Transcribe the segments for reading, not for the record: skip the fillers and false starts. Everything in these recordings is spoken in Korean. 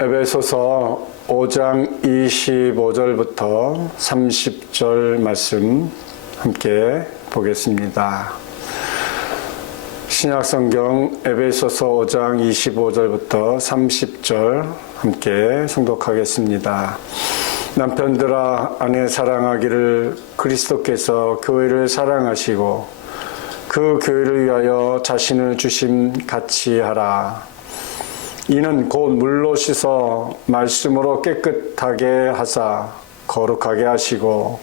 에베소서 5장 25절부터 30절 말씀 함께 보겠습니다. 신약성경 에베소서 5장 25절부터 30절 함께诵독하겠습니다. 남편들아 아내 사랑하기를 그리스도께서 교회를 사랑하시고 그 교회를 위하여 자신을 주심 같이 하라. 이는 곧 물로 씻어 말씀으로 깨끗하게 하사 거룩하게 하시고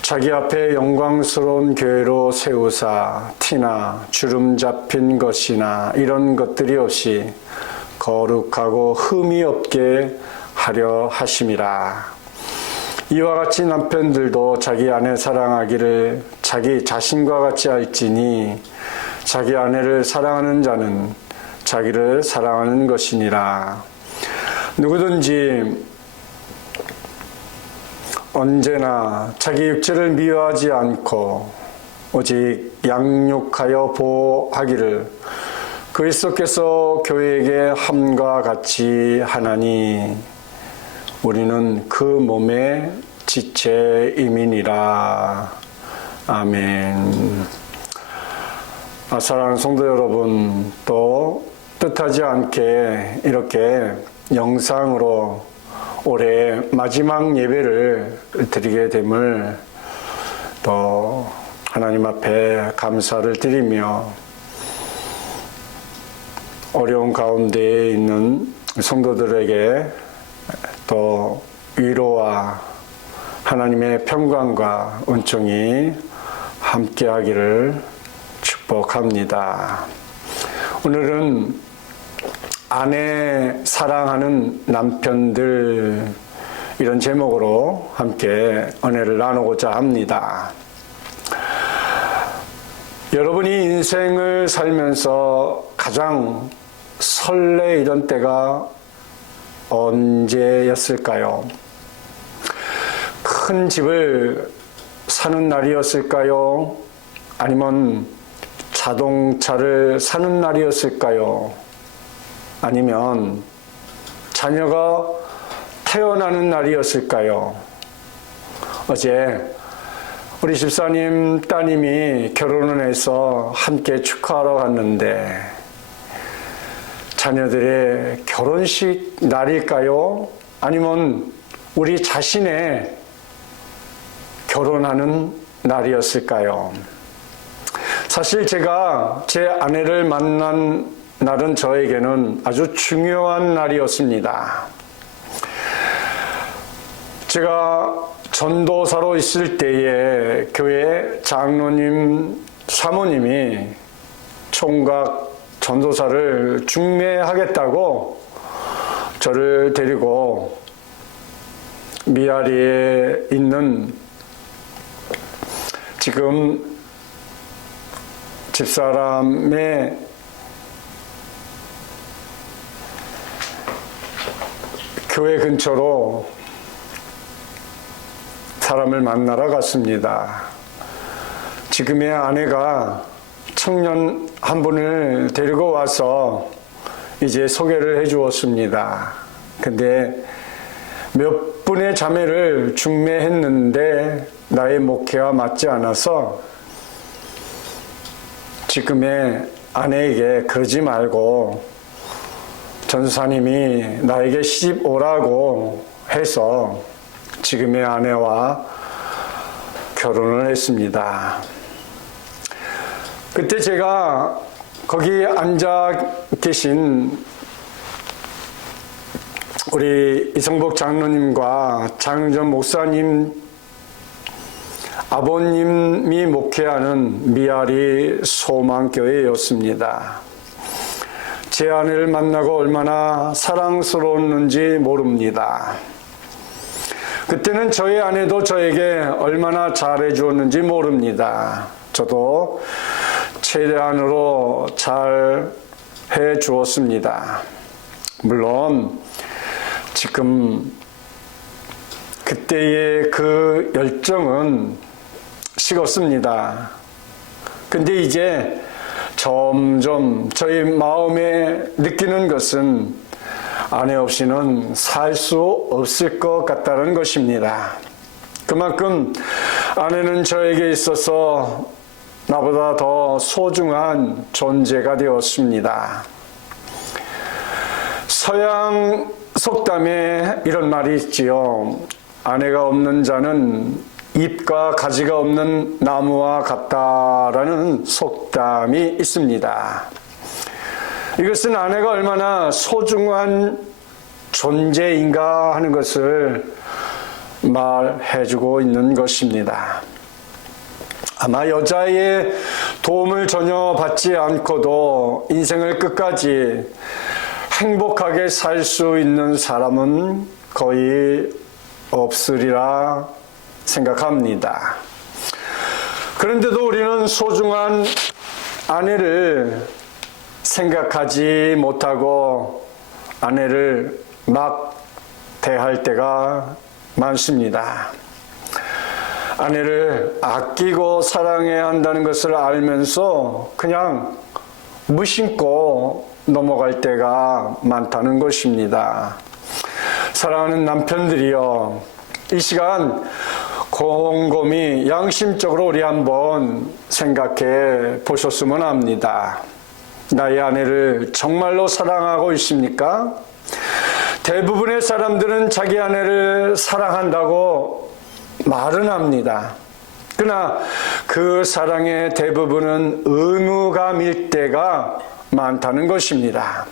자기 앞에 영광스러운 교회로 세우사 티나 주름 잡힌 것이나 이런 것들이 없이 거룩하고 흠이 없게 하려 하심이라. 이와 같이 남편들도 자기 아내 사랑하기를 자기 자신과 같이 할지니 자기 아내를 사랑하는 자는 자기를 사랑하는 것이니라. 누구든지 언제나 자기 육체를 미워하지 않고 오직 양육하여 보호하기를 그리스도께서 교회에게 함과 같이 하나니 우리는 그 몸의 지체임이니라. 아멘. 사랑하는 성도 여러분, 또 뜻하지 않게 이렇게 영상으로 올해 마지막 예배를 드리게 됨을 또 하나님 앞에 감사를 드리며 어려운 가운데에 있는 성도들에게 또 위로와 하나님의 평강과 은총이 함께하기를 축복합니다. 오늘은 아내 사랑하는 남편들 이런 제목으로 함께 은혜를 나누고자 합니다. 여러분이 인생을 살면서 가장 설레이던 때가 언제였을까요? 큰 집을 사는 날이었을까요? 아니면 자동차를 사는 날이었을까요? 아니면 자녀가 태어나는 날이었을까요? 어제 우리 집사님 따님이 결혼을 해서 함께 축하하러 갔는데 자녀들의 결혼식 날일까요? 아니면 우리 자신의 결혼하는 날이었을까요? 사실 제가 제 아내를 만난 날은 저에게는 아주 중요한 날이었습니다. 제가 전도사로 있을 때에 교회 장로님, 사모님이 총각 전도사를 중매하겠다고 저를 데리고 미아리에 있는 지금 집사람의 교회 근처로 사람을 만나러 갔습니다. 지금의 아내가 청년 한 분을 데리고 와서 이제 소개를 해 주었습니다. 근데 몇 분의 자매를 중매했는데 나의 목회와 맞지 않아서 지금의 아내에게 그러지 말고 전사님이 나에게 시집 오라고 해서 지금의 아내와 결혼을 했습니다. 그때 제가 거기 앉아 계신 우리 이성복 장로님과 장윤전 목사님 아버님이 목회하는 미아리 소망교회였습니다. 제 아내를 만나고 얼마나 사랑스러웠는지 모릅니다. 그때는 저의 아내도 저에게 얼마나 잘해주었는지 모릅니다. 저도 최대한으로 잘 해주었습니다. 물론 지금 그때의 그 열정은 식었습니다. 근데 이제 점점 저희 마음에 느끼는 것은 아내 없이는 살 수 없을 것 같다는 것입니다. 그만큼 아내는 저에게 있어서 나보다 더 소중한 존재가 되었습니다. 서양 속담에 이런 말이 있지요. 아내가 없는 자는 잎과 가지가 없는 나무와 같다라는 속담이 있습니다. 이것은 아내가 얼마나 소중한 존재인가 하는 것을 말해주고 있는 것입니다. 아마 여자의 도움을 전혀 받지 않고도 인생을 끝까지 행복하게 살 수 있는 사람은 거의 없으리라 생각합니다. 그런데도 우리는 소중한 아내를 생각하지 못하고 아내를 막 대할 때가 많습니다. 아내를 아끼고 사랑해야 한다는 것을 알면서 그냥 무심코 넘어갈 때가 많다는 것입니다. 사랑하는 남편들이여, 이 시간 곰곰이 양심적으로 우리 한번 생각해 보셨으면 합니다. 나의 아내를 정말로 사랑하고 있습니까? 대부분의 사람들은 자기 아내를 사랑한다고 말은 합니다. 그러나 그 사랑의 대부분은 의무감일 때가 많다는 것입니다.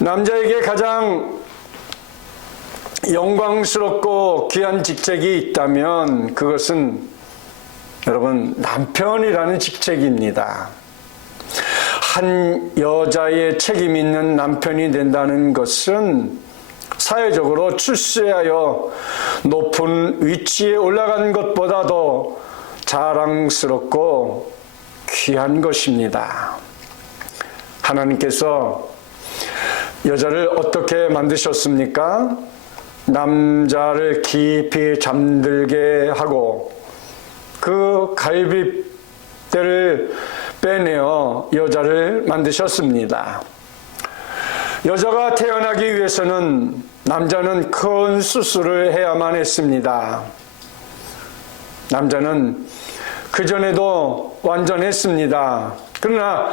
남자에게 가장 영광스럽고 귀한 직책이 있다면 그것은 여러분 남편이라는 직책입니다. 한 여자의 책임 있는 남편이 된다는 것은 사회적으로 출세하여 높은 위치에 올라간 것보다도 자랑스럽고 귀한 것입니다. 하나님께서 여자를 어떻게 만드셨습니까? 남자를 깊이 잠들게 하고 그 갈빗대를 빼내어 여자를 만드셨습니다. 여자가 태어나기 위해서는 남자는 큰 수술을 해야만 했습니다. 남자는 그전에도 완전했습니다. 그러나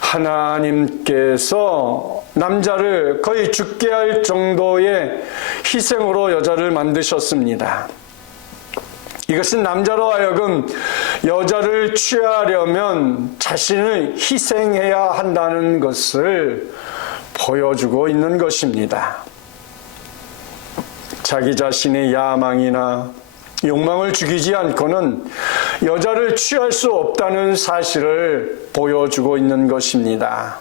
하나님께서 남자를 거의 죽게 할 정도의 희생으로 여자를 만드셨습니다. 이것은 남자로 하여금 여자를 취하려면 자신을 희생해야 한다는 것을 보여주고 있는 것입니다. 자기 자신의 야망이나 욕망을 죽이지 않고는 여자를 취할 수 없다는 사실을 보여주고 있는 것입니다.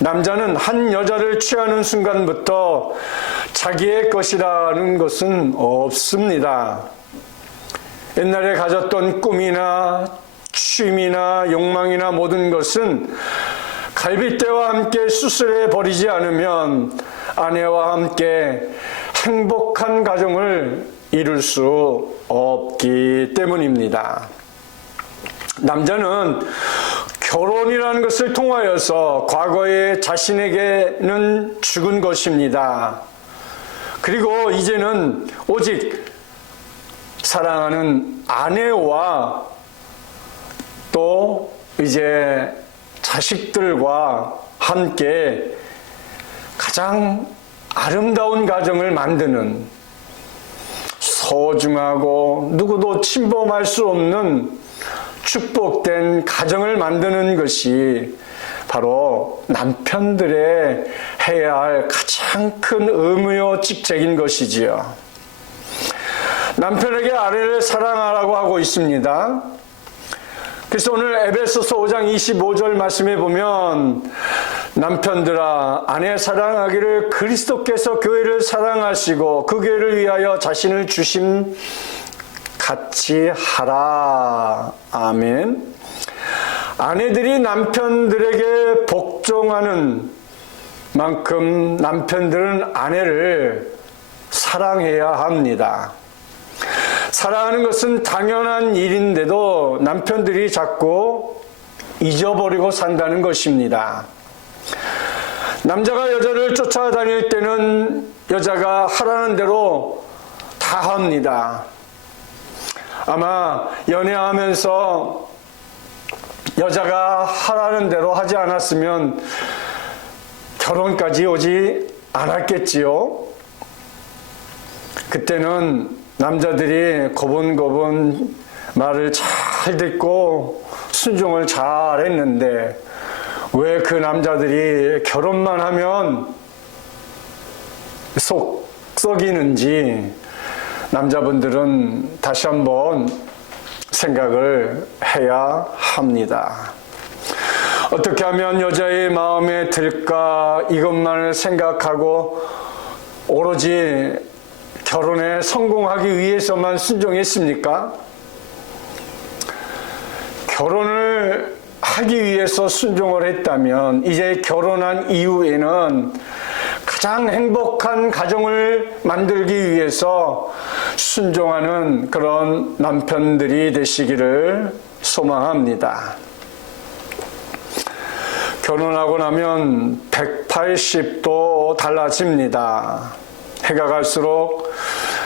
남자는 한 여자를 취하는 순간부터 자기의 것이라는 것은 없습니다. 옛날에 가졌던 꿈이나 취미나 욕망이나 모든 것은 갈빗대와 함께 수술해 버리지 않으면 아내와 함께 행복한 가정을 이룰 수 없기 때문입니다. 남자는 결혼이라는 것을 통하여서 과거에 자신에게는 죽은 것입니다. 그리고 이제는 오직 사랑하는 아내와 또 이제 자식들과 함께 가장 아름다운 가정을 만드는 소중하고 누구도 침범할 수 없는 축복된 가정을 만드는 것이 바로 남편들의 해야 할 가장 큰 의무요 직책인 것이지요. 남편에게 아내를 사랑하라고 하고 있습니다. 그래서 오늘 에베소서 5장 25절 말씀에 보면 남편들아 아내 사랑하기를 그리스도께서 교회를 사랑하시고 그 교회를 위하여 자신을 주심 같이 하라. 아멘. 아내들이 남편들에게 복종하는 만큼 남편들은 아내를 사랑해야 합니다. 사랑하는 것은 당연한 일인데도 남편들이 자꾸 잊어버리고 산다는 것입니다. 남자가 여자를 쫓아다닐 때는 여자가 하라는 대로 다 합니다. 아마 연애하면서 여자가 하라는 대로 하지 않았으면 결혼까지 오지 않았겠지요. 그때는 남자들이 고분고분 말을 잘 듣고 순종을 잘 했는데 왜 그 남자들이 결혼만 하면 속 썩이는지 남자분들은 다시 한번 생각을 해야 합니다. 어떻게 하면 여자의 마음에 들까 이것만을 생각하고 오로지 결혼에 성공하기 위해서만 순종했습니까? 결혼을 하기 위해서 순종을 했다면 이제 결혼한 이후에는 가장 행복한 가정을 만들기 위해서 순종하는 그런 남편들이 되시기를 소망합니다. 결혼하고 나면 180도 달라집니다. 해가 갈수록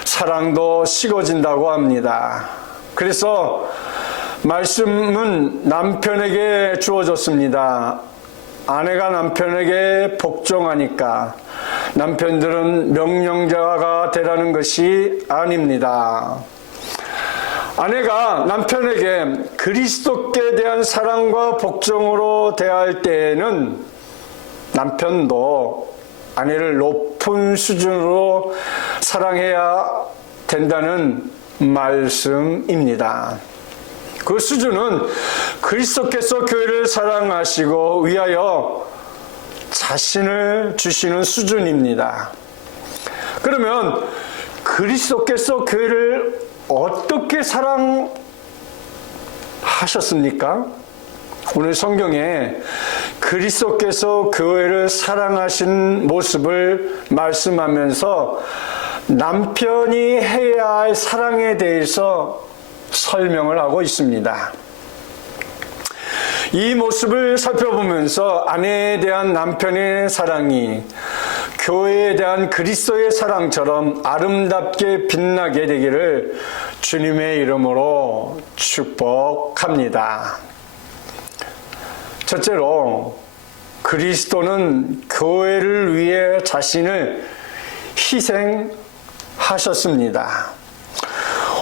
사랑도 식어진다고 합니다. 그래서 말씀은 남편에게 주어졌습니다. 아내가 남편에게 복종하니까 남편들은 명령자가 되라는 것이 아닙니다. 아내가 남편에게 그리스도께 대한 사랑과 복종으로 대할 때에는 남편도 아내를 높은 수준으로 사랑해야 된다는 말씀입니다. 그 수준은 그리스도께서 교회를 사랑하시고 위하여 자신을 주시는 수준입니다. 그러면 그리스도께서 교회를 어떻게 사랑하셨습니까? 오늘 성경에 그리스도께서 교회를 사랑하신 모습을 말씀하면서 남편이 해야 할 사랑에 대해서 설명을 하고 있습니다. 이 모습을 살펴보면서 아내에 대한 남편의 사랑이 교회에 대한 그리스도의 사랑처럼 아름답게 빛나게 되기를 주님의 이름으로 축복합니다. 첫째로 그리스도는 교회를 위해 자신을 희생하셨습니다.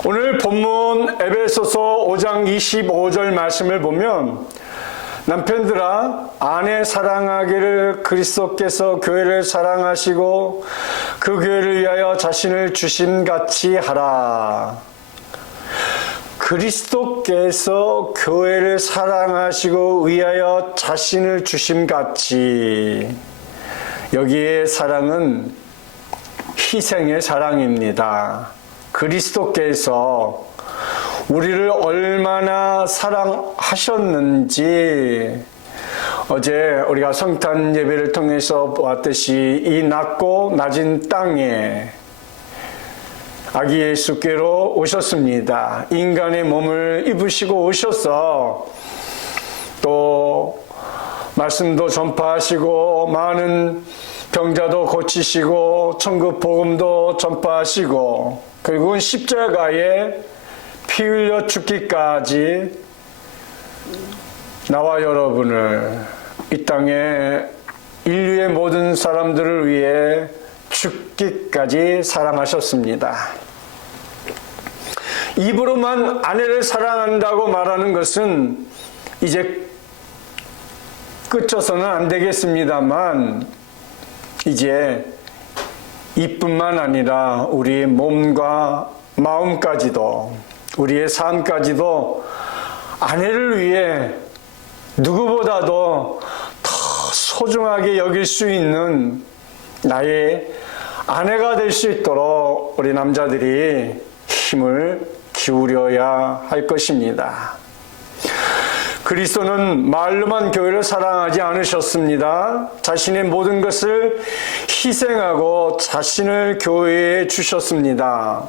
오늘 본문 에베소서 5장 25절 말씀을 보면 남편들아 아내 사랑하기를 그리스도께서 교회를 사랑하시고 그 교회를 위하여 자신을 주심같이 하라. 그리스도께서 교회를 사랑하시고 위하여 자신을 주심같이, 여기에 사랑은 희생의 사랑입니다. 그리스도께서 우리를 얼마나 사랑하셨는지 어제 우리가 성탄 예배를 통해서 보았듯이 이 낮고 낮은 땅에 아기 예수께로 오셨습니다. 인간의 몸을 입으시고 오셔서 또 말씀도 전파하시고 많은 병자도 고치시고 천국 복음도 전파하시고 결국은 십자가에 피 흘려 죽기까지 나와 여러분을 이 땅에 인류의 모든 사람들을 위해 죽기까지 사랑하셨습니다. 입으로만 아내를 사랑한다고 말하는 것은 이제 끝쳐서는 안 되겠습니다만 이제 이뿐만 아니라 우리의 몸과 마음까지도 우리의 삶까지도 아내를 위해 누구보다도 더 소중하게 여길 수 있는 나의 아내가 될 수 있도록 우리 남자들이 힘을 기울여야 할 것입니다. 그리스도는 말로만 교회를 사랑하지 않으셨습니다. 자신의 모든 것을 희생하고 자신을 교회에 주셨습니다.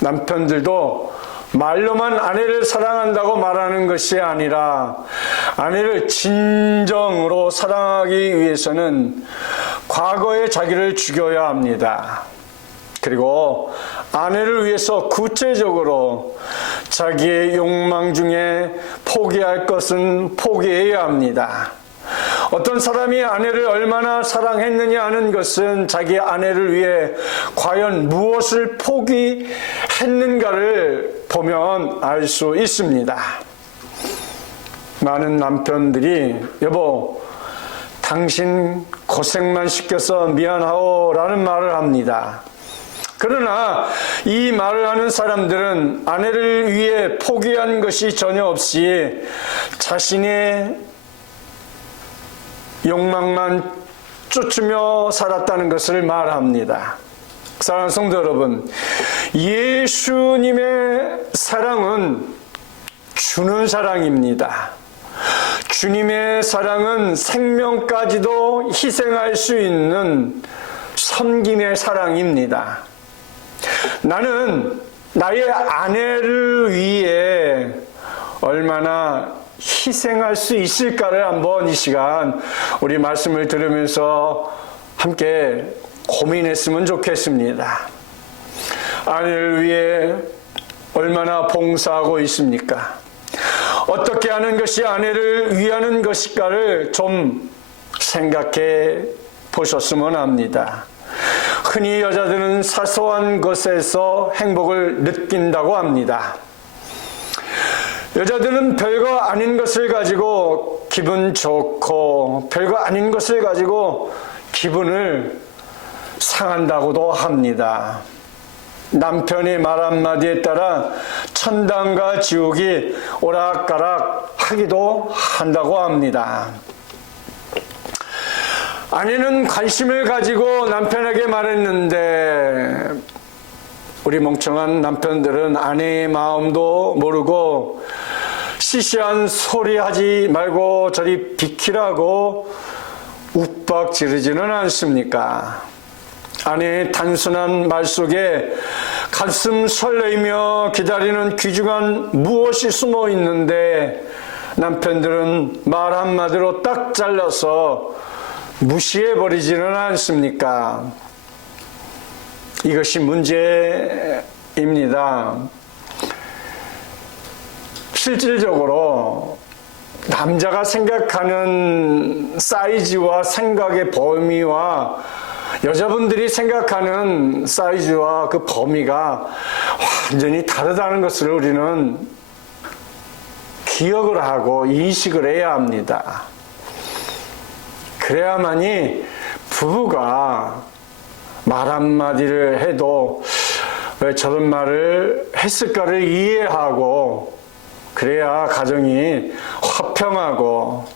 남편들도 말로만 아내를 사랑한다고 말하는 것이 아니라 아내를 진정으로 사랑하기 위해서는 과거에 자기를 죽여야 합니다. 그리고 아내를 위해서 구체적으로 자기의 욕망 중에 포기할 것은 포기해야 합니다. 어떤 사람이 아내를 얼마나 사랑했느냐 하는 것은 자기 아내를 위해 과연 무엇을 포기했는가를 보면 알 수 있습니다. 많은 남편들이 여보, 당신 고생만 시켜서 미안하오 라는 말을 합니다. 그러나 이 말을 하는 사람들은 아내를 위해 포기한 것이 전혀 없이 자신의 욕망만 쫓으며 살았다는 것을 말합니다. 사랑하는 성도 여러분, 예수님의 사랑은 주는 사랑입니다. 주님의 사랑은 생명까지도 희생할 수 있는 섬김의 사랑입니다. 나는 나의 아내를 위해 얼마나 희생할 수 있을까를 한번 이 시간 우리 말씀을 들으면서 함께 고민했으면 좋겠습니다. 아내를 위해 얼마나 봉사하고 있습니까? 어떻게 하는 것이 아내를 위하는 것일까를 좀 생각해 보셨으면 합니다. 흔히 여자들은 사소한 것에서 행복을 느낀다고 합니다. 여자들은 별거 아닌 것을 가지고 기분 좋고 별거 아닌 것을 가지고 기분을 상한다고도 합니다. 남편의 말 한마디에 따라 천당과 지옥이 오락가락 하기도 한다고 합니다. 아내는 관심을 가지고 남편에게 말했는데 우리 멍청한 남편들은 아내의 마음도 모르고 시시한 소리 하지 말고 저리 비키라고 욱박 지르지는 않습니까? 아내의 단순한 말 속에 가슴 설레이며 기다리는 귀중한 무엇이 숨어 있는데 남편들은 말 한마디로 딱 잘라서 무시해버리지는 않습니까? 이것이 문제입니다. 실질적으로 남자가 생각하는 사이즈와 생각의 범위와 여자분들이 생각하는 사이즈와 그 범위가 완전히 다르다는 것을 우리는 기억을 하고 인식을 해야 합니다. 그래야만이 부부가 말 한마디를 해도 왜 저런 말을 했을까를 이해하고 그래야 가정이 화평하고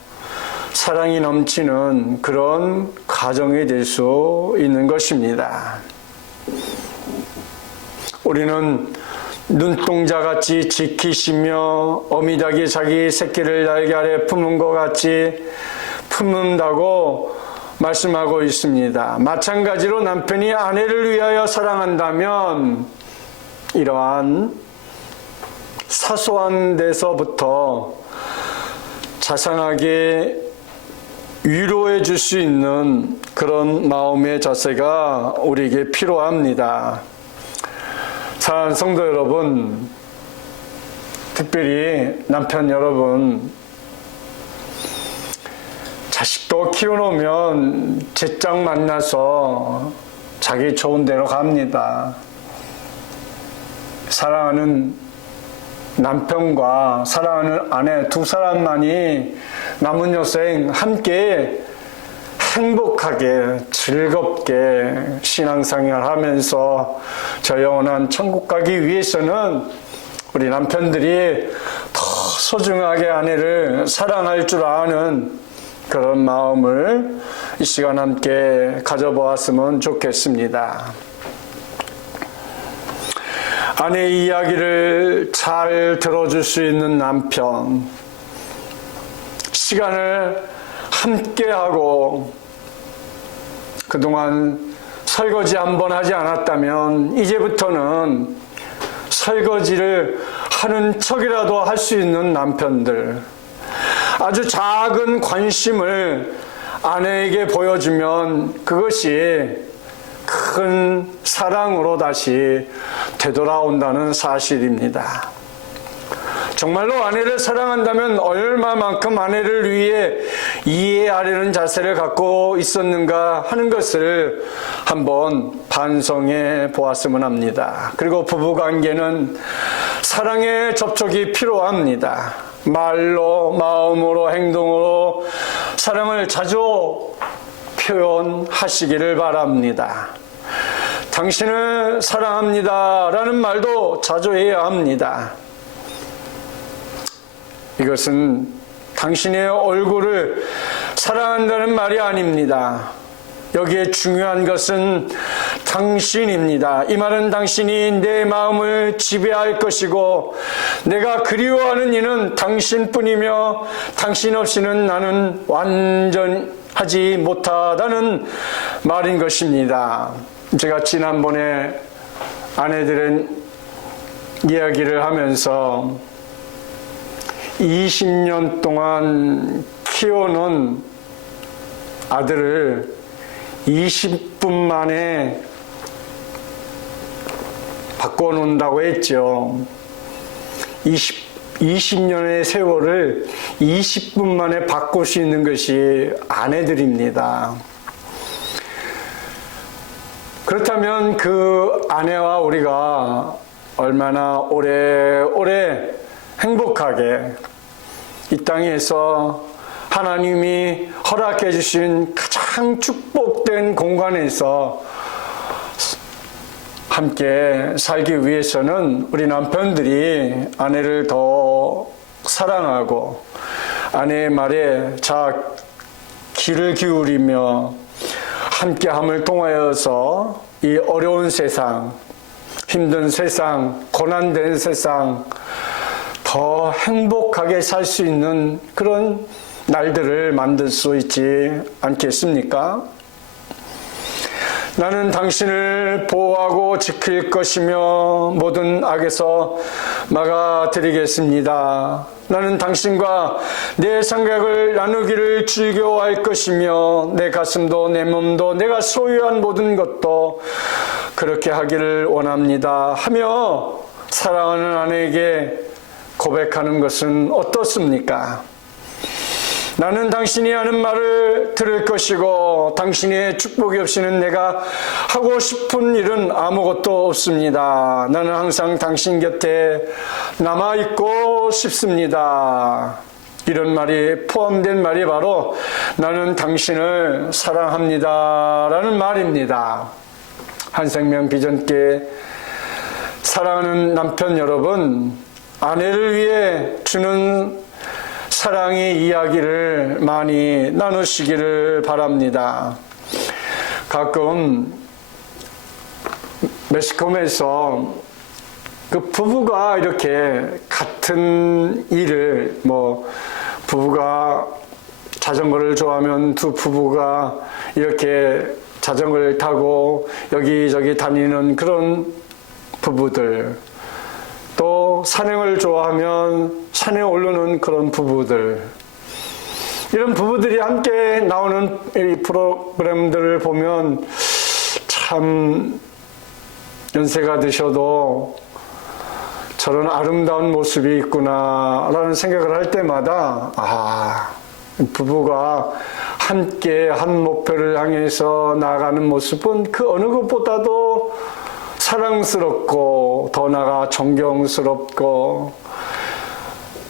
사랑이 넘치는 그런 가정이 될 수 있는 것입니다. 우리는 눈동자같이 지키시며 어미닭이 자기 새끼를 날개 아래 품은 것 같이 품는다고 말씀하고 있습니다. 마찬가지로 남편이 아내를 위하여 사랑한다면 이러한 사소한 데서부터 자상하게 위로해 줄 수 있는 그런 마음의 자세가 우리에게 필요합니다. 사랑하는 성도 여러분, 특별히 남편 여러분, 자식도 키워놓으면 제짝 만나서 자기 좋은 데로 갑니다. 사랑하는 남편과 사랑하는 아내 두 사람만이 남은 여생 함께 행복하게 즐겁게 신앙생활 하면서 저 영원한 천국 가기 위해서는 우리 남편들이 더 소중하게 아내를 사랑할 줄 아는 그런 마음을 이 시간 함께 가져보았으면 좋겠습니다. 아내의 이야기를 잘 들어줄 수 있는 남편, 시간을 함께하고 그동안 설거지 한 번 하지 않았다면 이제부터는 설거지를 하는 척이라도 할 수 있는 남편들, 아주 작은 관심을 아내에게 보여주면 그것이 큰 사랑으로 다시 되돌아온다는 사실입니다. 정말로 아내를 사랑한다면 얼마만큼 아내를 위해 이해하려는 자세를 갖고 있었는가 하는 것을 한번 반성해 보았으면 합니다. 그리고 부부관계는 사랑의 접촉이 필요합니다. 말로, 마음으로, 행동으로 사랑을 자주 표현하시기를 바랍니다. 당신을 사랑합니다 라는 말도 자주 해야 합니다. 이것은 당신의 얼굴을 사랑한다는 말이 아닙니다. 여기에 중요한 것은 당신입니다. 이 말은 당신이 내 마음을 지배할 것이고 내가 그리워하는 이는 당신뿐이며 당신 없이는 나는 완전하지 못하다는 말인 것입니다. 제가 지난번에 아내들의 이야기를 하면서 20년 동안 키워놓은 아들을 20분 만에 바꿔놓는다고 했죠. 20년의 세월을 20분 만에 바꿀 수 있는 것이 아내들입니다. 그렇다면 그 아내와 우리가 얼마나 오래오래 행복하게 이 땅에서 하나님이 허락해 주신 가장 축복된 공간에서 함께 살기 위해서는 우리 남편들이 아내를 더 사랑하고 아내의 말에 귀를 기울이며 함께함을 통하여서 이 어려운 세상, 힘든 세상, 고난된 세상 더 행복하게 살 수 있는 그런 날들을 만들 수 있지 않겠습니까? 나는 당신을 보호하고 지킬 것이며 모든 악에서 막아드리겠습니다. 나는 당신과 내 생각을 나누기를 즐거워할 것이며 내 가슴도 내 몸도 내가 소유한 모든 것도 그렇게 하기를 원합니다 하며 사랑하는 아내에게 고백하는 것은 어떻습니까? 나는 당신이 하는 말을 들을 것이고 당신의 축복이 없이는 내가 하고 싶은 일은 아무것도 없습니다. 나는 항상 당신 곁에 남아있고 싶습니다. 이런 말이 포함된 말이 바로 나는 당신을 사랑합니다 라는 말입니다. 한생명 비전교회 사랑하는 남편 여러분, 아내를 위해 주는 사랑의 이야기를 많이 나누시기를 바랍니다. 가끔 매스컴에서 그 부부가 이렇게 같은 일을 부부가 자전거를 좋아하면 두 부부가 이렇게 자전거를 타고 여기저기 다니는 그런 부부들, 또 산행을 좋아하면 산에 오르는 그런 부부들, 이런 부부들이 함께 나오는 이 프로그램들을 보면 참 연세가 드셔도 저런 아름다운 모습이 있구나 라는 생각을 할 때마다 부부가 함께 한 목표를 향해서 나아가는 모습은 그 어느 것보다도 사랑스럽고 더 나아가 존경스럽고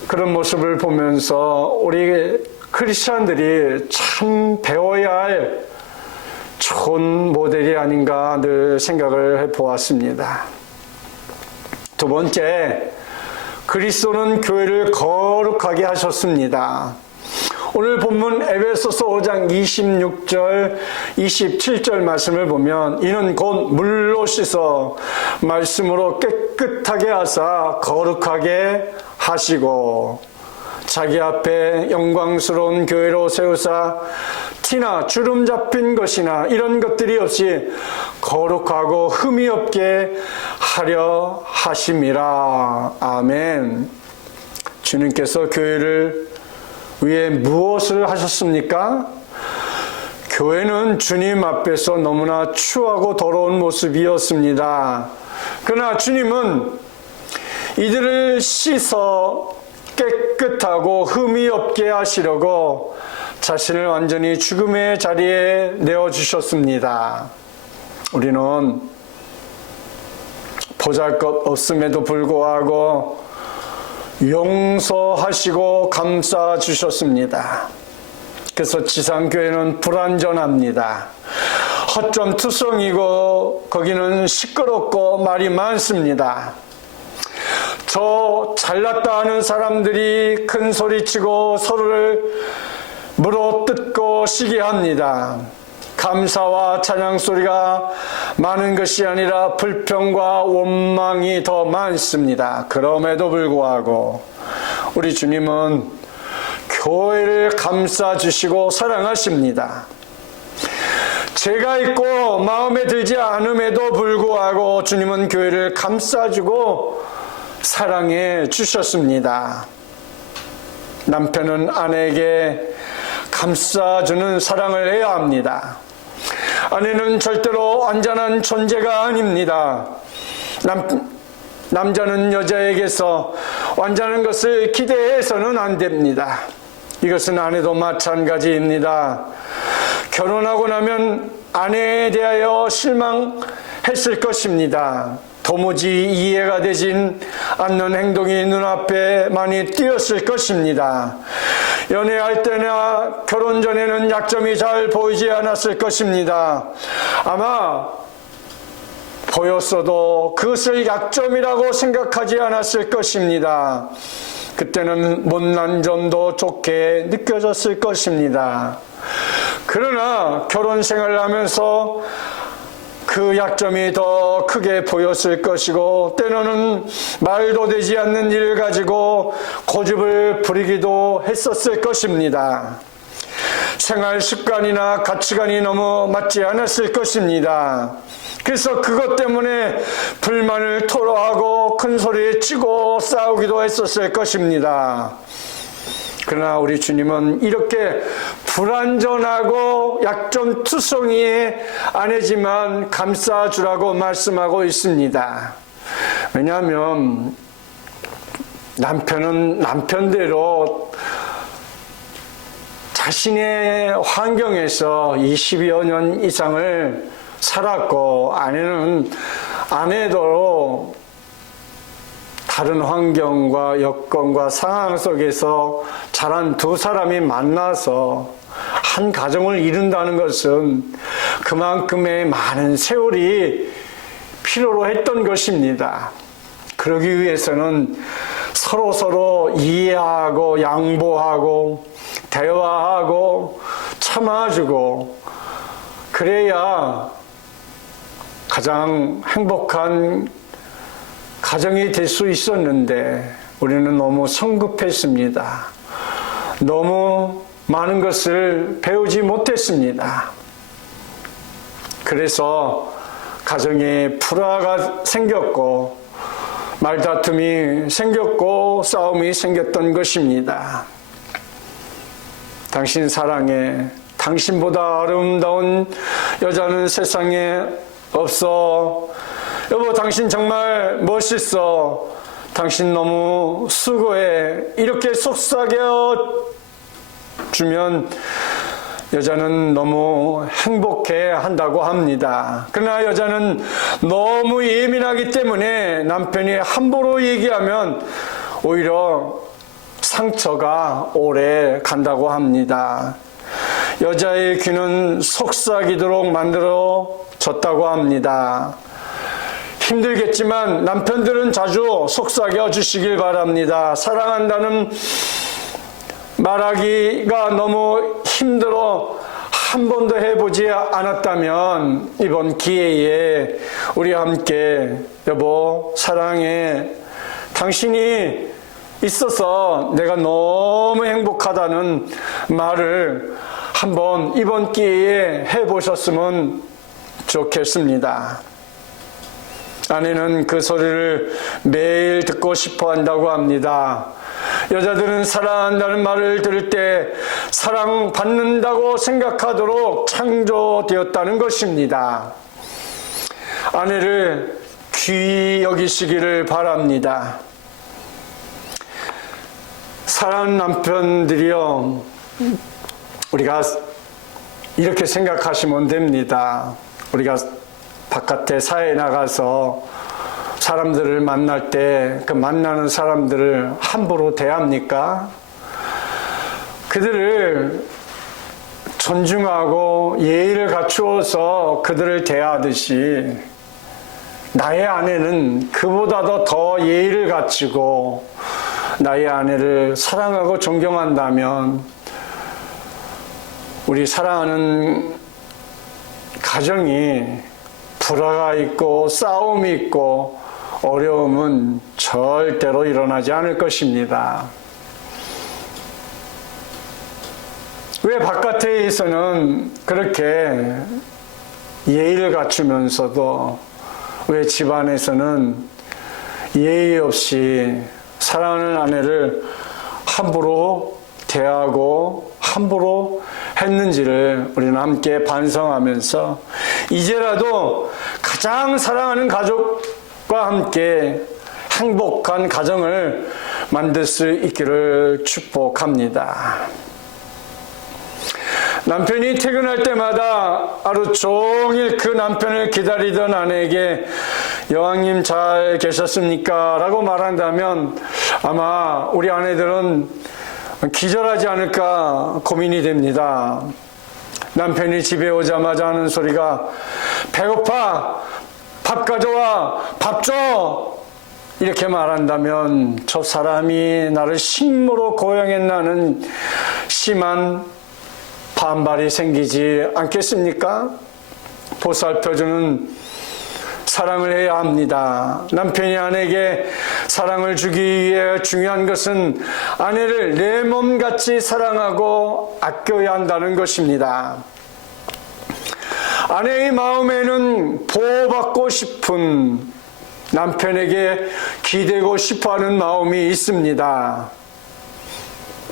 그런 모습을 보면서 우리 크리스찬들이 참 배워야 할 좋은 모델이 아닌가 늘 생각을 해보았습니다. 두 번째, 그리스도는 교회를 거룩하게 하셨습니다. 오늘 본문 에베소서 5장 26절 27절 말씀을 보면 이는 곧 물로 씻어 말씀으로 깨끗하게 하사 거룩하게 하시고 자기 앞에 영광스러운 교회로 세우사 티나 주름 잡힌 것이나 이런 것들이 없이 거룩하고 흠이 없게 하려 하심이라. 아멘. 주님께서 교회를 위해 무엇을 하셨습니까? 교회는 주님 앞에서 너무나 추하고 더러운 모습이었습니다. 그러나 주님은 이들을 씻어 깨끗하고 흠이 없게 하시려고 자신을 완전히 죽음의 자리에 내어주셨습니다. 우리는 보잘것없음에도 불구하고 용서하시고 감싸주셨습니다. 그래서 지상교회는 불완전합니다. 허점투성이고 거기는 시끄럽고 말이 많습니다. 저 잘났다 하는 사람들이 큰 소리치고 서로를 물어뜯고 시기합니다. 감사와 찬양 소리가 많은 것이 아니라 불평과 원망이 더 많습니다. 그럼에도 불구하고 우리 주님은 교회를 감싸주시고 사랑하십니다. 죄가 있고 마음에 들지 않음에도 불구하고 주님은 교회를 감싸주고 사랑해 주셨습니다. 남편은 아내에게 감싸주는 사랑을 해야 합니다. 아내는 절대로 완전한 존재가 아닙니다. 남자는 여자에게서 완전한 것을 기대해서는 안 됩니다. 이것은 아내도 마찬가지입니다. 결혼하고 나면 아내에 대하여 실망했을 것입니다. 도무지 이해가 되진 않는 행동이 눈앞에 많이 띄었을 것입니다. 연애할 때나 결혼 전에는 약점이 잘 보이지 않았을 것입니다. 아마 보였어도 그것을 약점이라고 생각하지 않았을 것입니다. 그때는 못난 점도 좋게 느껴졌을 것입니다. 그러나 결혼 생활을 하면서 그 약점이 더 크게 보였을 것이고 때로는 말도 되지 않는 일을 가지고 고집을 부리기도 했었을 것입니다. 생활 습관이나 가치관이 너무 맞지 않았을 것입니다. 그래서 그것 때문에 불만을 토로하고 큰 소리 치고 싸우기도 했었을 것입니다. 그러나 우리 주님은 이렇게 불완전하고 약점투성이의 아내지만 감싸주라고 말씀하고 있습니다. 왜냐하면 남편은 남편대로 자신의 환경에서 20여 년 이상을 살았고 아내는 아내대로 다른 환경과 여건과 상황 속에서 자란 두 사람이 만나서 한 가정을 이룬다는 것은 그만큼의 많은 세월이 필요로 했던 것입니다. 그러기 위해서는 서로 이해하고 양보하고 대화하고 참아주고 그래야 가장 행복한 가정이 될 수 있었는데 우리는 너무 성급했습니다. 너무 많은 것을 배우지 못했습니다. 그래서 가정에 불화가 생겼고 말다툼이 생겼고 싸움이 생겼던 것입니다. 당신 사랑해. 당신보다 아름다운 여자는 세상에 없어. 여보, 당신 정말 멋있어. 당신 너무 수고해. 이렇게 속삭여 주면 여자는 너무 행복해 한다고 합니다. 그러나 여자는 너무 예민하기 때문에 남편이 함부로 얘기하면 오히려 상처가 오래 간다고 합니다. 여자의 귀는 속삭이도록 만들어졌다고 합니다. 힘들겠지만 남편들은 자주 속삭여 주시길 바랍니다. 사랑한다는 말하기가 너무 힘들어 한 번도 해보지 않았다면 이번 기회에 우리 함께 여보 사랑해. 당신이 있어서 내가 너무 행복하다는 말을 한번 이번 기회에 해보셨으면 좋겠습니다. 아내는 그 소리를 매일 듣고 싶어 한다고 합니다. 여자들은 사랑한다는 말을 들을 때 사랑받는다고 생각하도록 창조되었다는 것입니다. 아내를 귀히 여기시기를 바랍니다. 사랑하는 남편들이요, 우리가 이렇게 생각하시면 됩니다. 우리가 바깥에 사회에 나가서 사람들을 만날 때 그 만나는 사람들을 함부로 대합니까? 그들을 존중하고 예의를 갖추어서 그들을 대하듯이 나의 아내는 그보다도 더 예의를 갖추고 나의 아내를 사랑하고 존경한다면 우리 사랑하는 가정이 불화가 있고 싸움이 있고 어려움은 절대로 일어나지 않을 것입니다. 왜 바깥에서는 그렇게 예의를 갖추면서도 왜 집안에서는 예의 없이 사랑하는 아내를 함부로 대하고 함부로 했는지를 우리는 함께 반성하면서 이제라도 가장 사랑하는 가족과 함께 행복한 가정을 만들 수 있기를 축복합니다. 남편이 퇴근할 때마다 하루 종일 그 남편을 기다리던 아내에게 여왕님 잘 계셨습니까? 라고 말한다면 아마 우리 아내들은 기절하지 않을까 고민이 됩니다. 남편이 집에 오자마자 하는 소리가 배고파, 밥 가져와, 밥 줘! 이렇게 말한다면 저 사람이 나를 식모로 고용했나는 심한 반발이 생기지 않겠습니까? 보살펴주는 사랑을 해야 합니다. 남편이 아내에게 사랑을 주기 위해 중요한 것은 아내를 내 몸같이 사랑하고 아껴야 한다는 것입니다. 아내의 마음에는 보호받고 싶은 남편에게 기대고 싶어하는 마음이 있습니다.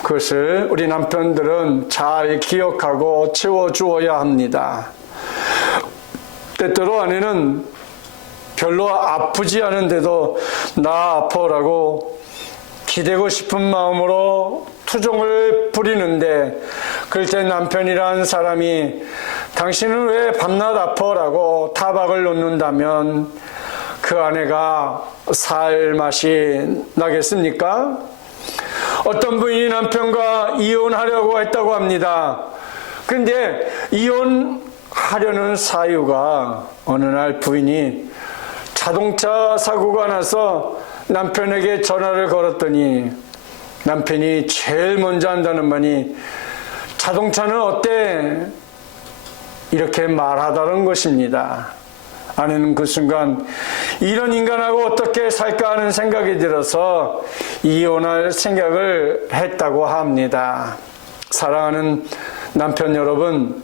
그것을 우리 남편들은 잘 기억하고 채워주어야 합니다. 때때로 아내는 별로 아프지 않은데도 나 아파라고 기대고 싶은 마음으로 투정을 부리는데 그럴 때 남편이라는 사람이 당신은 왜 밤낮 아파라고 타박을 놓는다면 그 아내가 살 맛이 나겠습니까? 어떤 분이 남편과 이혼하려고 했다고 합니다. 그런데 이혼하려는 사유가 어느 날 부인이 자동차 사고가 나서 남편에게 전화를 걸었더니 남편이 제일 먼저 한다는 말이 자동차는 어때? 이렇게 말하다는 것입니다. 아내는 그 순간 이런 인간하고 어떻게 살까 하는 생각이 들어서 이혼할 생각을 했다고 합니다. 사랑하는 남편 여러분,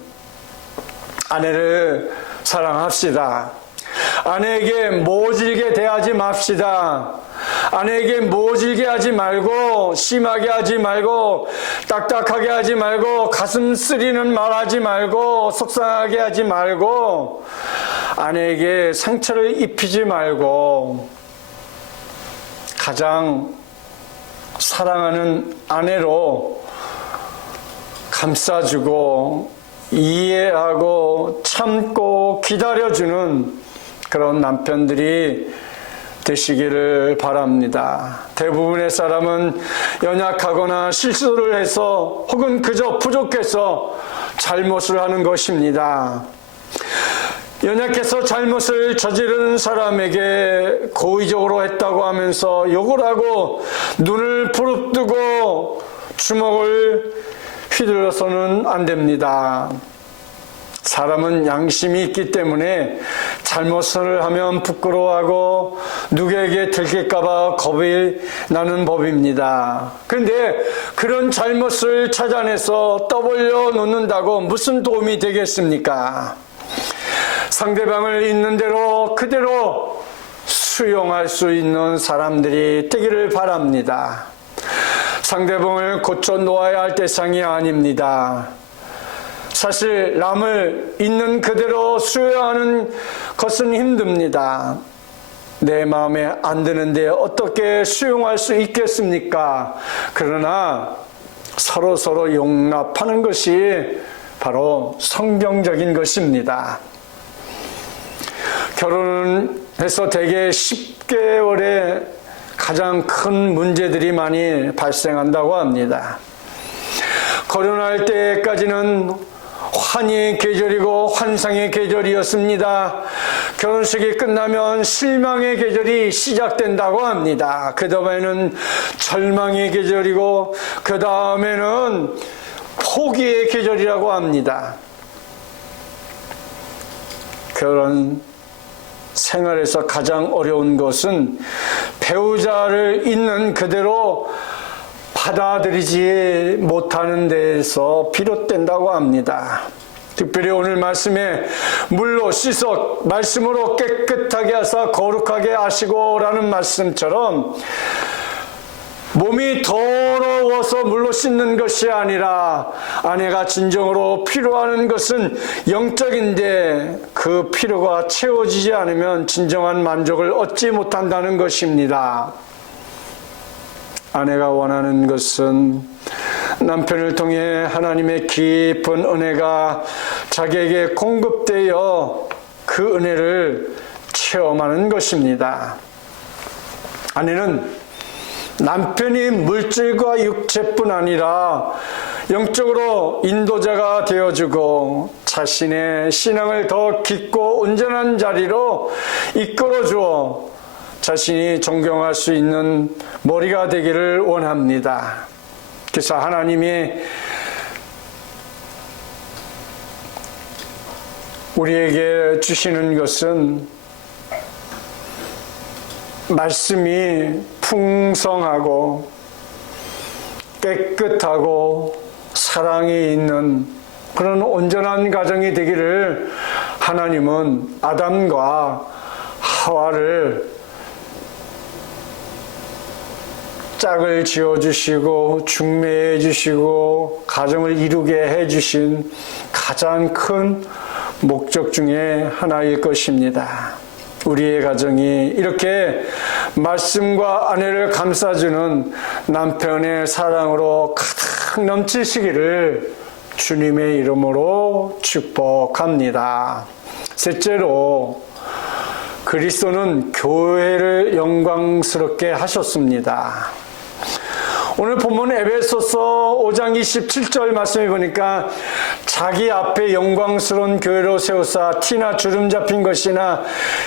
아내를 사랑합시다. 아내에게 모질게 대하지 맙시다. 아내에게 모질게 하지 말고 심하게 하지 말고 딱딱하게 하지 말고 가슴 쓰리는 말 하지 말고 속상하게 하지 말고 아내에게 상처를 입히지 말고 가장 사랑하는 아내로 감싸주고 이해하고 참고 기다려주는 그런 남편들이 되시기를 바랍니다. 대부분의 사람은 연약하거나 실수를 해서 혹은 그저 부족해서 잘못을 하는 것입니다. 연약해서 잘못을 저지르는 사람에게 고의적으로 했다고 하면서 욕을 하고 눈을 부릅뜨고 주먹을 휘둘러서는 안 됩니다. 사람은 양심이 있기 때문에 잘못을 하면 부끄러워하고 누구에게 들킬까봐 겁이 나는 법입니다. 그런데 그런 잘못을 찾아내서 떠벌려 놓는다고 무슨 도움이 되겠습니까? 상대방을 있는 대로 그대로 수용할 수 있는 사람들이 되기를 바랍니다. 상대방을 고쳐 놓아야 할 대상이 아닙니다. 사실 남을 있는 그대로 수용하는 것은 힘듭니다. 내 마음에 안 드는데 어떻게 수용할 수 있겠습니까? 그러나 서로 용납하는 것이 바로 성경적인 것입니다. 결혼해서 대개 10개월에 가장 큰 문제들이 많이 발생한다고 합니다. 결혼할 때까지는 환희의 계절이고 환상의 계절이었습니다. 결혼식이 끝나면 실망의 계절이 시작된다고 합니다. 그 다음에는 절망의 계절이고 그 다음에는 포기의 계절이라고 합니다. 결혼 생활에서 가장 어려운 것은 배우자를 있는 그대로 받아들이지 못하는 데에서 비롯된다고 합니다. 특별히 오늘 말씀에 물로 씻어 말씀으로 깨끗하게 하사 거룩하게 하시고 라는 말씀처럼 몸이 더러워서 물로 씻는 것이 아니라 아내가 진정으로 필요하는 것은 영적인데 그 필요가 채워지지 않으면 진정한 만족을 얻지 못한다는 것입니다. 아내가 원하는 것은 남편을 통해 하나님의 깊은 은혜가 자기에게 공급되어 그 은혜를 체험하는 것입니다. 아내는 남편이 물질과 육체뿐 아니라 영적으로 인도자가 되어주고 자신의 신앙을 더 깊고 온전한 자리로 이끌어주어 자신이 존경할 수 있는 머리가 되기를 원합니다. 그래서 하나님이 우리에게 주시는 것은 말씀이 풍성하고 깨끗하고 사랑이 있는 그런 온전한 가정이 되기를 하나님은 아담과 하와를 짝을 지어주시고 중매해 주시고 가정을 이루게 해주신 가장 큰 목적 중에 하나일 것입니다. 우리의 가정이 이렇게 말씀과 아내를 감싸주는 남편의 사랑으로 가득 넘치시기를 주님의 이름으로 축복합니다. 셋째로 그리스도는 교회를 영광스럽게 하셨습니다. 오늘 본문 에베소서 5장 27절 말씀해 보니까 자기 앞에 영광스러운 교회로 세우사 티나 주름 잡힌 것이나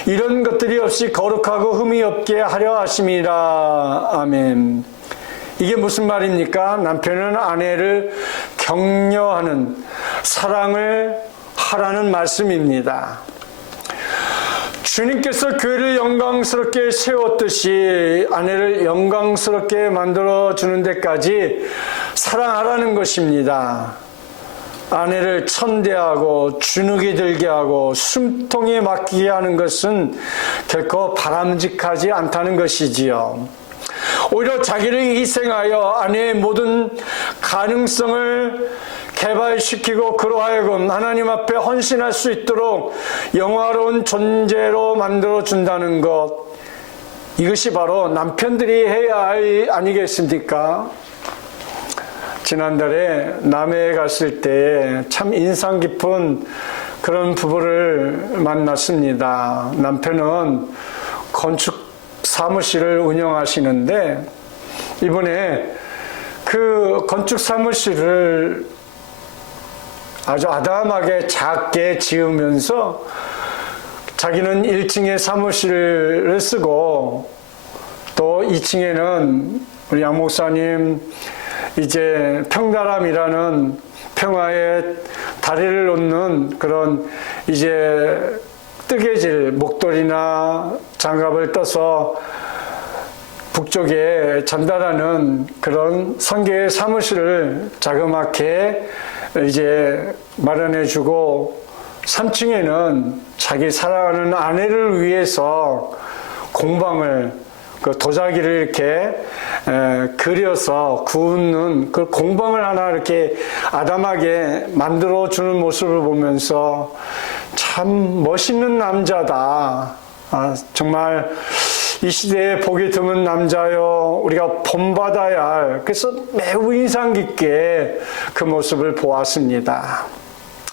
이런 것들이 없이 거룩하고 흠이 없게 하려 하심이라. 아멘. 이게 무슨 말입니까? 남편은 아내를 격려하는 사랑을 하라는 말씀입니다. 주님께서 교회를 영광스럽게 세웠듯이 아내를 영광스럽게 만들어주는 데까지 사랑하라는 것입니다. 아내를 천대하고 주눅이 들게 하고 숨통에 막히게 하는 것은 결코 바람직하지 않다는 것이지요. 오히려 자기를 희생하여 아내의 모든 가능성을 개발시키고 그로 하여금 하나님 앞에 헌신할 수 있도록 영화로운 존재로 만들어준다는 것, 이것이 바로 남편들이 해야 할 일 아니겠습니까? 지난달에 남해에 갔을 때 참 인상 깊은 그런 부부를 만났습니다. 남편은 건축 사무실을 운영하시는데 이번에 그 건축 사무실을 아주 아담하게 작게 지으면서 자기는 1층에 사무실을 쓰고 또 2층에는 우리 양 목사님 이제 평다람이라는 평화의 다리를 놓는 그런 이제 뜨개질 목도리나 장갑을 떠서 북쪽에 전달하는 그런 선교의 사무실을 자그맣게 이제 마련해주고 3층에는 자기 사랑하는 아내를 위해서 공방을 그 도자기를 이렇게 그려서 구우는 그 공방을 하나 이렇게 아담하게 만들어 주는 모습을 보면서 참 멋있는 남자다. 정말 이 시대에 보기 드문 남자요, 우리가 본받아야 할, 그래서 매우 인상 깊게 그 모습을 보았습니다.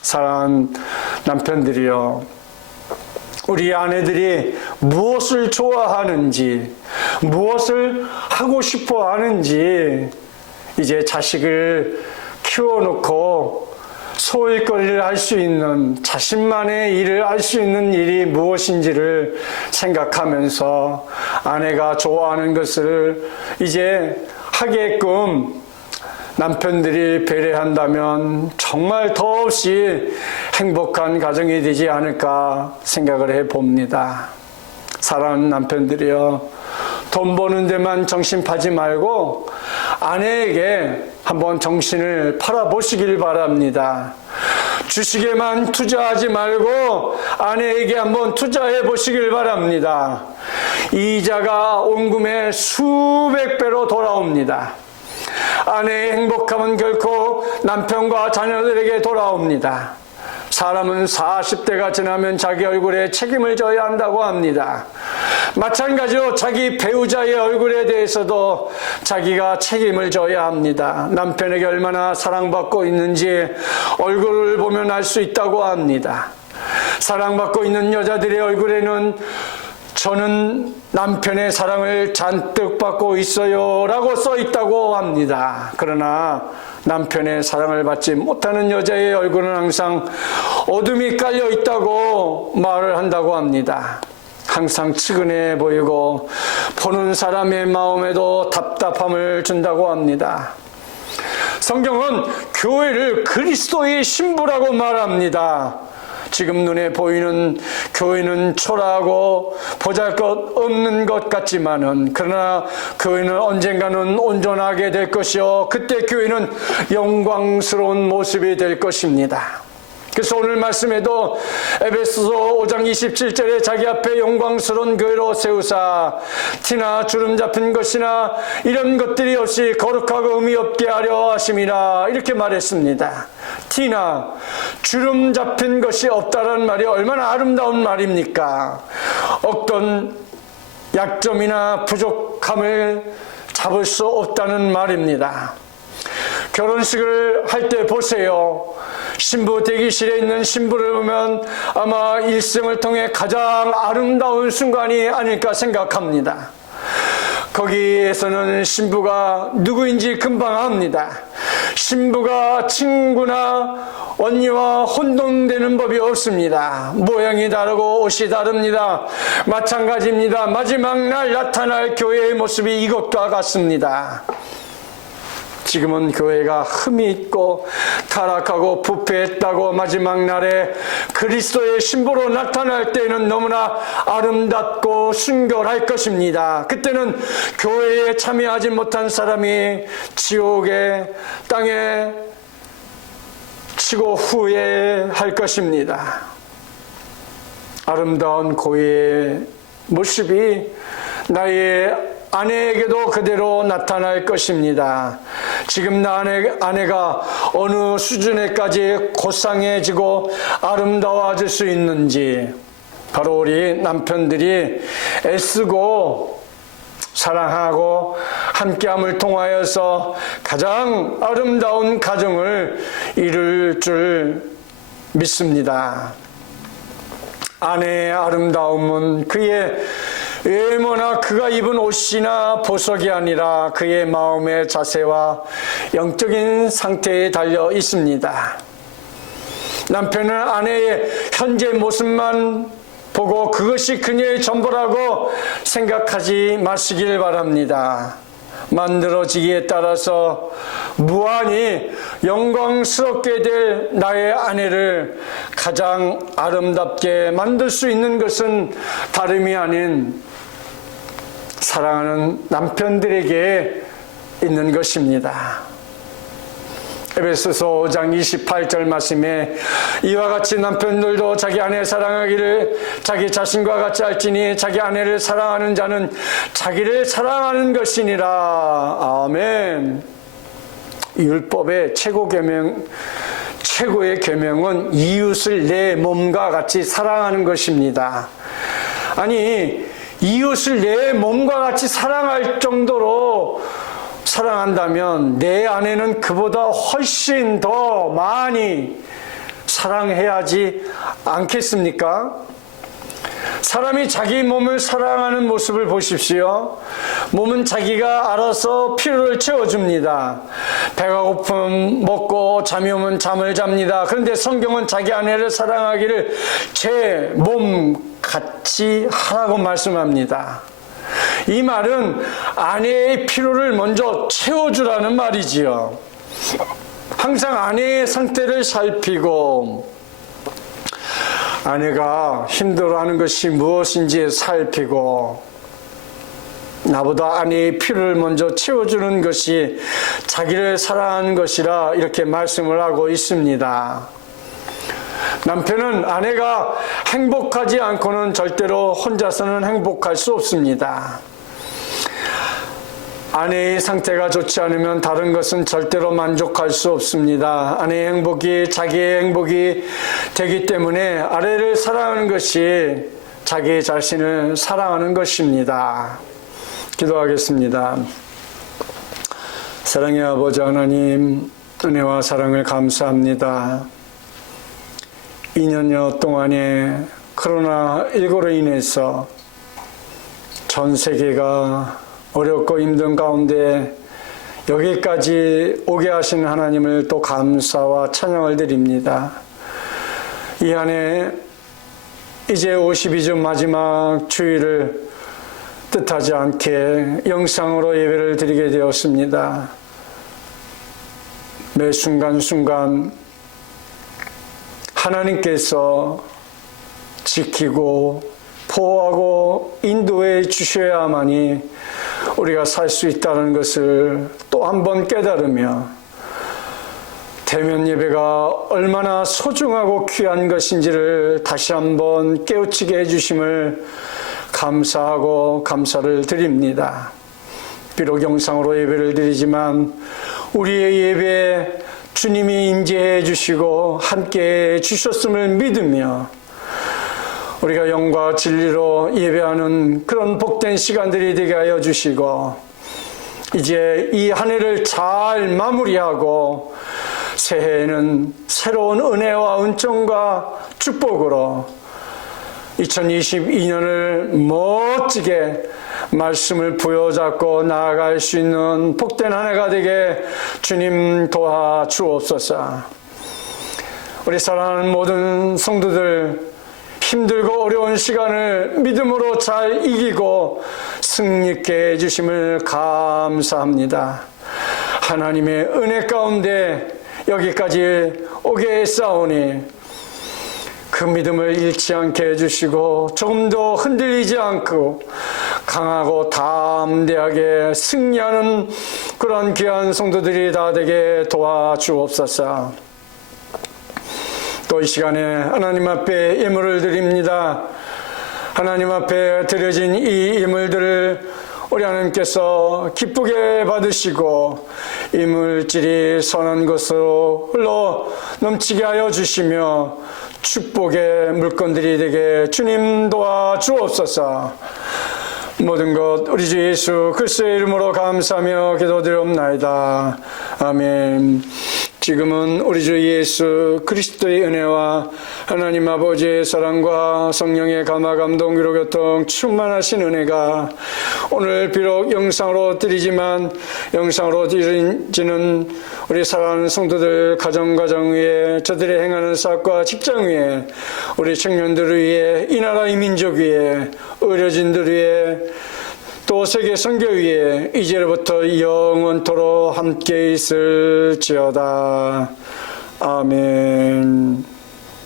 사랑하는 남편들이요, 우리 아내들이 무엇을 좋아하는지, 무엇을 하고 싶어 하는지, 이제 자식을 키워놓고 소일거리를 할 수 있는, 자신만의 일을 할 수 있는 일이 무엇인지를 생각하면서 아내가 좋아하는 것을 이제 하게끔 남편들이 배려한다면 정말 더없이 행복한 가정이 되지 않을까 생각을 해봅니다. 사랑하는 남편들이요, 돈 버는 데만 정신 파지 말고 아내에게 한번 정신을 팔아보시길 바랍니다. 주식에만 투자하지 말고 아내에게 한번 투자해 보시길 바랍니다. 이자가 온금에 수백 배로 돌아옵니다. 아내의 행복함은 결코 남편과 자녀들에게 돌아옵니다. 사람은 40대가 지나면 자기 얼굴에 책임을 져야 한다고 합니다. 마찬가지로 자기 배우자의 얼굴에 대해서도 자기가 책임을 져야 합니다. 남편에게 얼마나 사랑받고 있는지 얼굴을 보면 알 수 있다고 합니다. 사랑받고 있는 여자들의 얼굴에는 저는 남편의 사랑을 잔뜩 받고 있어요 라고 써 있다고 합니다. 그러나 남편의 사랑을 받지 못하는 여자의 얼굴은 항상 어둠이 깔려 있다고 말을 한다고 합니다. 항상 측은해 보이고 보는 사람의 마음에도 답답함을 준다고 합니다. 성경은 교회를 그리스도의 신부라고 말합니다. 지금 눈에 보이는 교회는 초라하고 보잘것없는 것 같지만은, 그러나 교회는 언젠가는 온전하게 될 것이요, 그때 교회는 영광스러운 모습이 될 것입니다. 그래서 오늘 말씀에도 에베소서 5장 27절에 자기 앞에 영광스러운 교회로 세우사 티나 주름 잡힌 것이나 이런 것들이 없이 거룩하고 의미 없게 하려 하심이라, 이렇게 말했습니다. 티나 주름 잡힌 것이 없다는 말이 얼마나 아름다운 말입니까? 어떤 약점이나 부족함을 잡을 수 없다는 말입니다. 결혼식을 할 때 보세요. 신부 대기실에 있는 신부를 보면 아마 일생을 통해 가장 아름다운 순간이 아닐까 생각합니다. 거기에서는 신부가 누구인지 금방 압니다. 신부가 친구나 언니와 혼동되는 법이 없습니다. 모양이 다르고 옷이 다릅니다. 마찬가지입니다. 마지막 날 나타날 교회의 모습이 이것과 같습니다. 지금은 교회가 흠이 있고 타락하고 부패했다고 마지막 날에 그리스도의 신부로 나타날 때는 너무나 아름답고 순결할 것입니다. 그때는 교회에 참여하지 못한 사람이 지옥의 땅에 치고 후회할 것입니다. 아름다운 교회의 모습이 나의 아내에게도 그대로 나타날 것입니다. 지금 나 아내가 어느 수준에까지 고상해지고 아름다워질 수 있는지, 바로 우리 남편들이 애쓰고 사랑하고 함께함을 통하여서 가장 아름다운 가정을 이룰 줄 믿습니다. 아내의 아름다움은 그의 외모나 그가 입은 옷이나 보석이 아니라 그의 마음의 자세와 영적인 상태에 달려 있습니다. 남편은 아내의 현재 모습만 보고 그것이 그녀의 전부라고 생각하지 마시길 바랍니다. 만들어지기에 따라서 무한히 영광스럽게 될 나의 아내를 가장 아름답게 만들 수 있는 것은 다름이 아닌 사랑하는 남편들에게 있는 것입니다. 에베소서 5장 28절 말씀에 이와 같이 남편들도 자기 아내 사랑하기를 자기 자신과 같이 할지니 자기 아내를 사랑하는 자는 자기를 사랑하는 것이니라. 아멘. 율법의 최고의 계명은 이웃을 내 몸과 같이 사랑하는 것입니다. 아니, 이웃을 내 몸과 같이 사랑할 정도로 사랑한다면 내 아내는 그보다 훨씬 더 많이 사랑해야지 않겠습니까? 사람이 자기 몸을 사랑하는 모습을 보십시오. 몸은 자기가 알아서 필요를 채워줍니다. 배가 고프면 먹고 잠이 오면 잠을 잡니다. 그런데 성경은 자기 아내를 사랑하기를 제 몸 같이 하라고 말씀합니다. 이 말은 아내의 필요를 먼저 채워주라는 말이지요. 항상 아내의 상태를 살피고 아내가 힘들어하는 것이 무엇인지 살피고 나보다 아내의 필요를 먼저 채워주는 것이 자기를 사랑하는 것이라 이렇게 말씀을 하고 있습니다. 남편은 아내가 행복하지 않고는 절대로 혼자서는 행복할 수 없습니다. 아내의 상태가 좋지 않으면 다른 것은 절대로 만족할 수 없습니다. 아내의 행복이 자기의 행복이 되기 때문에 아내를 사랑하는 것이 자기 자신을 사랑하는 것입니다. 기도하겠습니다. 사랑의 아버지 하나님, 은혜와 사랑을 감사합니다. 2년여 동안에 코로나19로 인해서 전 세계가 어렵고 힘든 가운데 여기까지 오게 하신 하나님을 또 감사와 찬양을 드립니다. 이 한해 이제 52주 마지막 주일을 뜻하지 않게 영상으로 예배를 드리게 되었습니다. 매 순간순간 하나님께서 지키고 보호하고 인도해 주셔야만이 우리가 살 수 있다는 것을 또 한 번 깨달으며 대면 예배가 얼마나 소중하고 귀한 것인지를 다시 한번 깨우치게 해주심을 감사하고 감사를 드립니다. 비록 영상으로 예배를 드리지만 우리의 예배에 주님이 임재해 주시고 함께해 주셨음을 믿으며 우리가 영과 진리로 예배하는 그런 복된 시간들이 되게 하여 주시고 이제 이 한 해를 잘 마무리하고 새해에는 새로운 은혜와 은총과 축복으로 2022년을 멋지게 말씀을 부여잡고 나아갈 수 있는 복된 한 해가 되게 주님 도와주옵소서. 우리 사랑하는 모든 성도들 힘들고 어려운 시간을 믿음으로 잘 이기고 승리케 해주심을 감사합니다. 하나님의 은혜 가운데 여기까지 오게 했사오니 그 믿음을 잃지 않게 해주시고 조금도 흔들리지 않고 강하고 담대하게 승리하는 그런 귀한 성도들이 다 되게 도와주옵소서. 또 이 시간에 하나님 앞에 예물을 드립니다. 하나님 앞에 드려진 이 예물들을 우리 하나님께서 기쁘게 받으시고 이 물질이 선한 것으로 흘러 넘치게 하여 주시며 축복의 물건들이 되게 주님 도와주옵소서. 모든 것 우리 주 예수 그리스도의 이름으로 감사하며 기도드리옵나이다. 아멘. 지금은 우리 주 예수 그리스도의 은혜와 하나님 아버지의 사랑과 성령의 감화 감동 위로 교통 충만하신 은혜가 오늘 비록 영상으로 드리지만 영상으로 드리지는 우리 사랑하는 성도들 가정 위에 저들의 행하는 사업과 직장 위에 우리 청년들을 위해 이 나라 이 민족 위에 의료진들 위해 또 세계 선교 위에 이제로부터 영원토록 함께 있을지어다. 아멘.